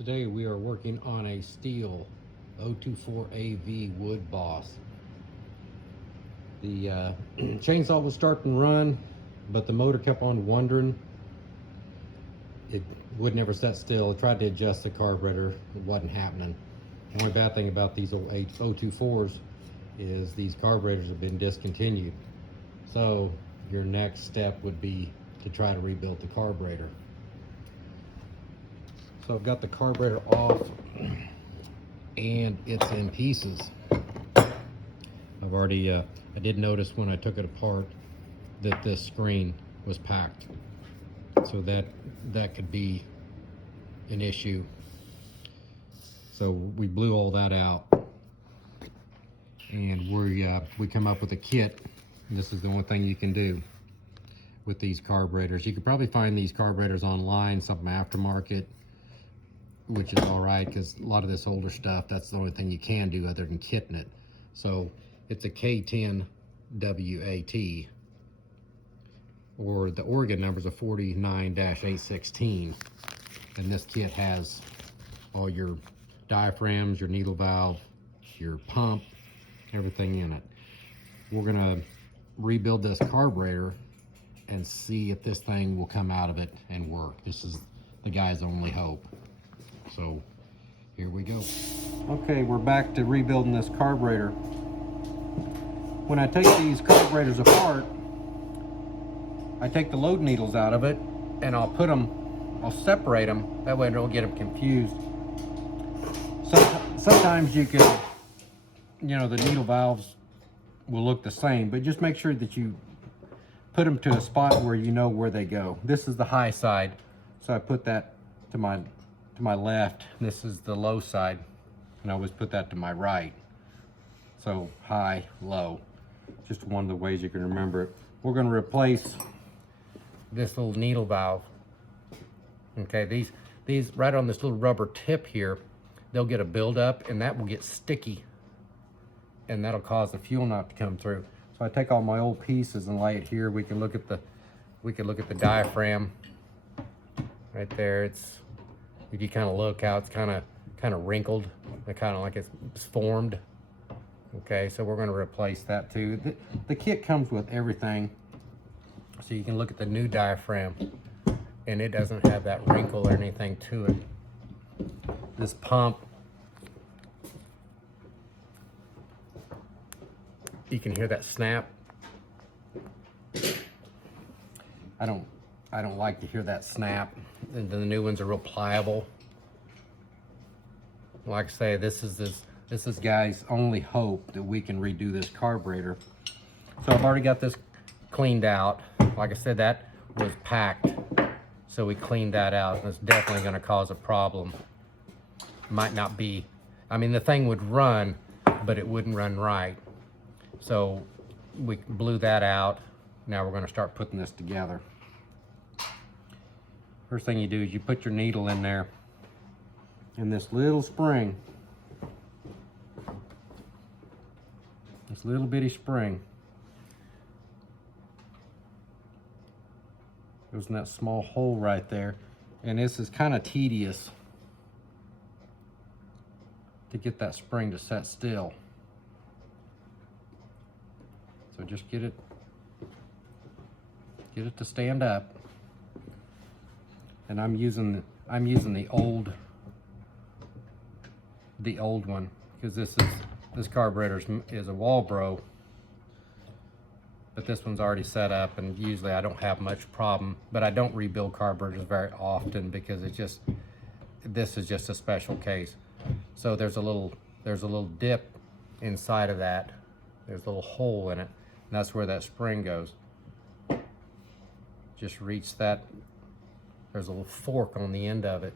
Today we are working on a Stihl 024AV wood boss. The chainsaw was starting to run, but the motor kept on wandering. It would never set still. I tried to adjust the carburetor, it wasn't happening. The only bad thing about these old 024s is these carburetors have been discontinued. So your next step would be to try to rebuild the carburetor. So I've got the carburetor off and it's in pieces. I've already, I did notice when I took it apart that this screen was packed. So that could be an issue. So we blew all that out and we come up with a kit. This is the only thing you can do with these carburetors. You could probably find these carburetors online, something aftermarket, which is all right, because a lot of this older stuff, that's the only thing you can do other than kitting it. So it's a K10 WAT, or the Oregon number is a 49-816. And this kit has all your diaphragms, your needle valve, your pump, everything in it. We're gonna rebuild this carburetor and see if this thing will come out of it and work. This is the guy's only hope. So here we go. Okay, we're back to rebuilding this carburetor. When I take these carburetors apart, I take the load needles out of it and I'll separate them. That way I don't get them confused. Sometimes you can, the needle valves will look the same, but just make sure that you put them to a spot where you know where they go. This is the high side, so I put that to my left. This is the low side, and I always put that to my right. So high, low, just one of the ways you can remember it. We're going to replace this little needle valve. Okay, these right on this little rubber tip here, they'll get a buildup, and that will get sticky, and that'll cause the fuel not to come through. So I take all my old pieces and lay it here. We can look at the diaphragm right there. If you kind of look how it's kind of wrinkled, kind of like it's formed. Okay, so we're going to replace that too. The kit comes with everything, so you can look at the new diaphragm, and it doesn't have that wrinkle or anything to it. This pump, you can hear that snap. I don't like to hear that snap. And the new ones are real pliable. Like I say, this is guy's only hope that we can redo this carburetor. So I've already got this cleaned out. Like I said, that was packed, so we cleaned that out, and it's definitely going to cause a problem. Might not be, I mean, the thing would run, but it wouldn't run right. So we blew that out. Now we're going to start putting this together. First thing you do is you put your needle in there, and this little spring, this little bitty spring, goes in that small hole right there. And this is kind of tedious to get that spring to set still. So just get it to stand up. And I'm using the old one, because this carburetor is a Walbro, but this one's already set up, and usually I don't have much problem. But I don't rebuild carburetors very often because this is just a special case. So there's a little dip inside of that. There's a little hole in it, and that's where that spring goes. Just reach that. There's a little fork on the end of it.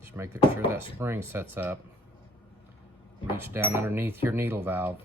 Just make sure that spring sets up. Reach down underneath your needle valve.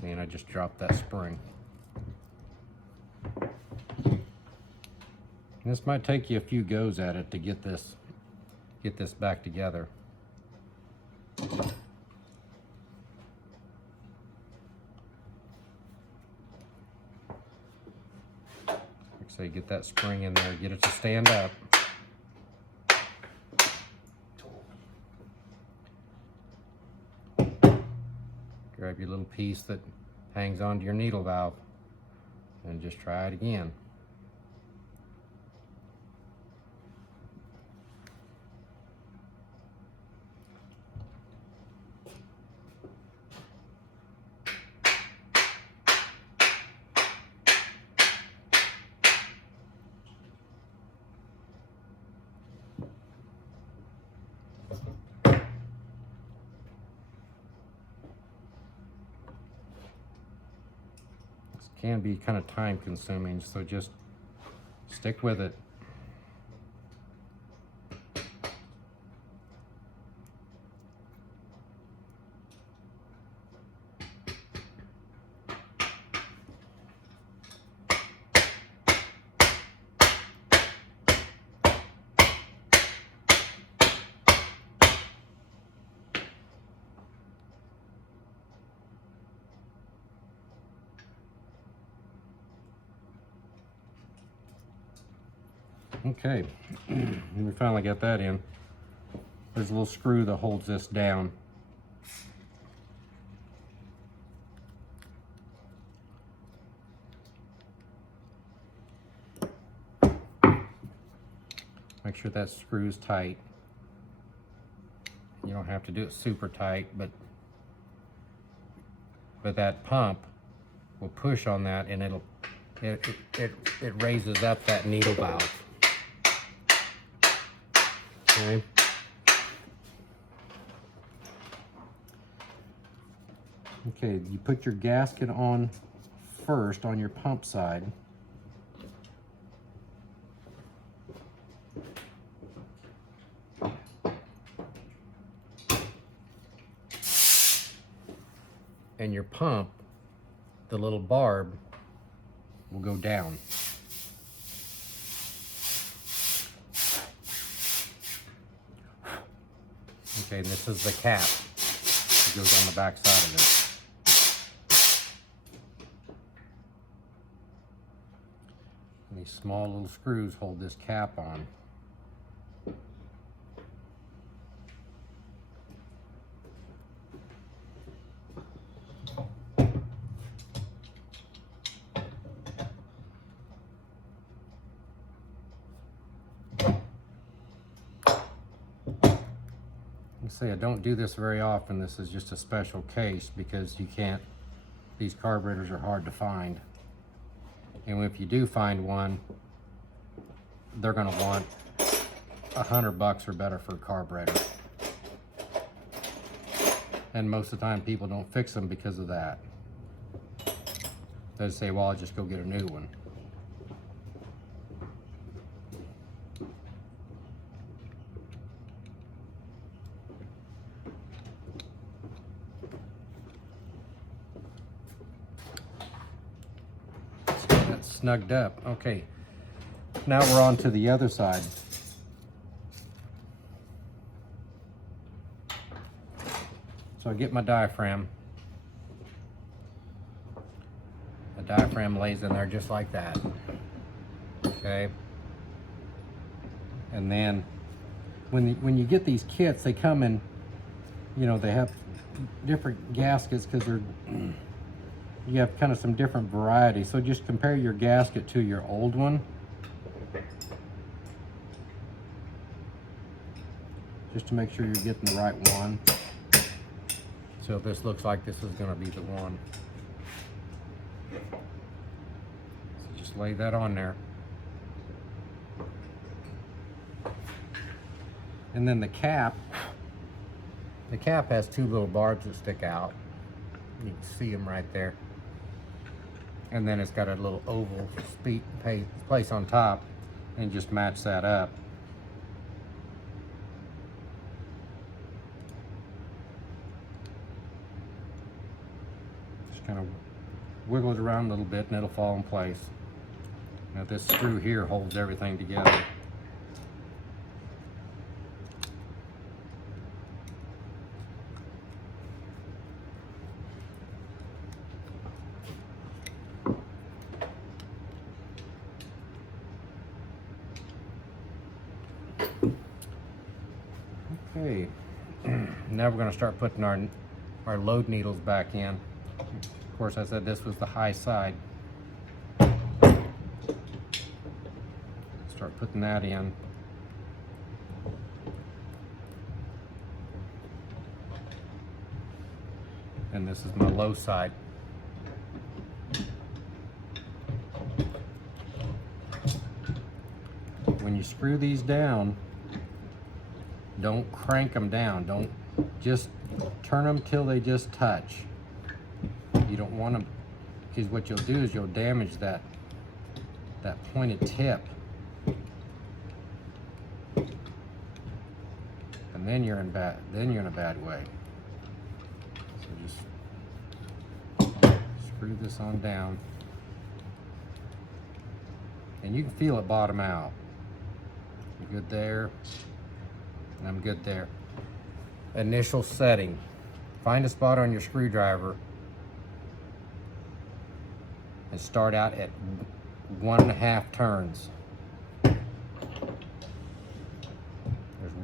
See, and I just dropped that spring. And this might take you a few goes at it to get this back together. So you get that spring in there, get it to stand up. Grab your little piece that hangs onto your needle valve and just try it again. Can be kind of time consuming, so just stick with it. Okay, we finally got that in. There's a little screw that holds this down. Make sure that screw's tight. You don't have to do it super tight, but that pump will push on that, and it raises up that needle valve. Okay. Okay, you put your gasket on first on your pump side. And your pump, the little barb, will go down. Okay, and this is the cap that goes on the back side of it. And these small little screws hold this cap on. I don't do this very often. This is just a special case because you can't, these carburetors are hard to find. And if you do find one, they're gonna want $100 or better for a carburetor. And most of the time people don't fix them because of that. They say, well, I'll just go get a new one. Snugged up. Okay, now we're on to the other side. So I get my diaphragm. The diaphragm lays in there just like that. Okay, and then when you get these kits, they come in, you know, they have different gaskets because they're you have kind of some different varieties. So just compare your gasket to your old one. Just to make sure you're getting the right one. So this looks like this is gonna be the one. So just lay that on there. And then the cap has two little barbs that stick out. You can see them right there. And then it's got a little oval place on top, and just match that up. Just kind of wiggle it around a little bit and it'll fall in place. Now this screw here holds everything together. Okay, now we're going to start putting our load needles back in. Of course, I said this was the high side. Start putting that in. And this is my low side. When you screw these down, don't crank them down. Don't just turn them till they just touch. You don't want them, because what you'll do is you'll damage that pointed tip. And then you're in a bad way. So just screw this on down. And you can feel it bottom out. I'm good there. And I'm good there. Initial setting. Find a spot on your screwdriver and start out at 1.5 turns. There's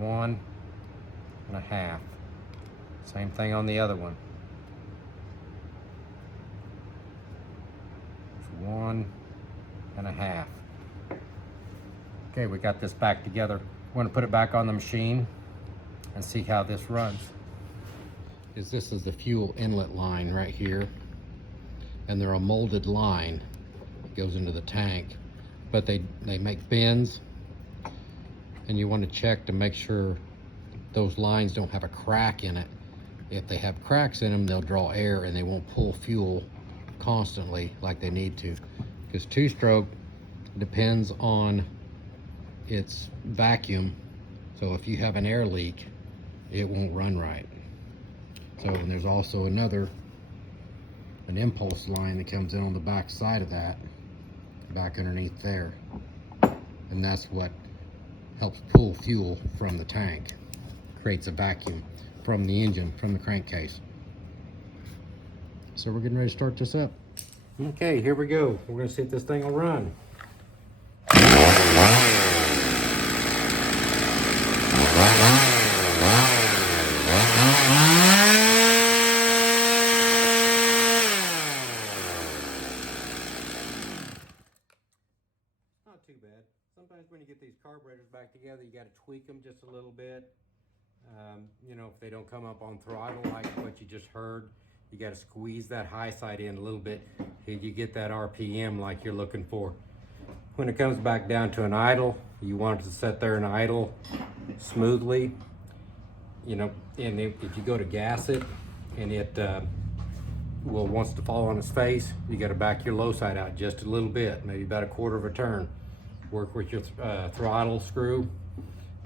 1.5. Same thing on the other one. It's 1.5. Okay, we got this back together. We're going to put it back on the machine and see how this runs. This is the fuel inlet line right here, and they're a molded line that goes into the tank, but they make bends, and you want to check to make sure those lines don't have a crack in it. If they have cracks in them, they'll draw air and they won't pull fuel constantly like they need to, because two-stroke depends on its vacuum. So if you have an air leak, it won't run right. So, and there's also an impulse line that comes in on the back side of that, back underneath there, and that's what helps pull fuel from the tank, creates a vacuum from the engine, from the crankcase. So we're getting ready to start this up. Okay, here we go. We're going to see if this thing will run. Not too bad. Sometimes when you get these carburetors back together, you got to tweak them just a little bit. You know, if they don't come up on throttle like what you just heard, you got to squeeze that high side in a little bit till you get that RPM like you're looking for. When it comes back down to an idle, you want it to sit there and idle smoothly. You know, and if you go to gas it and it wants to fall on its face, you got to back your low side out just a little bit, maybe about 1/4 of a turn. Work with your throttle screw,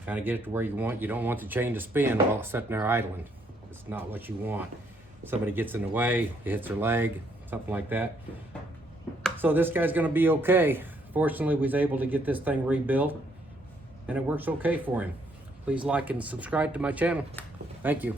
kind of get it to where you want. You don't want the chain to spin while it's sitting there idling. It's not what you want. Somebody gets in the way, it hits their leg, something like that. So this guy's going to be okay. Fortunately, we was able to get this thing rebuilt, and it works okay for him. Please like and subscribe to my channel. Thank you.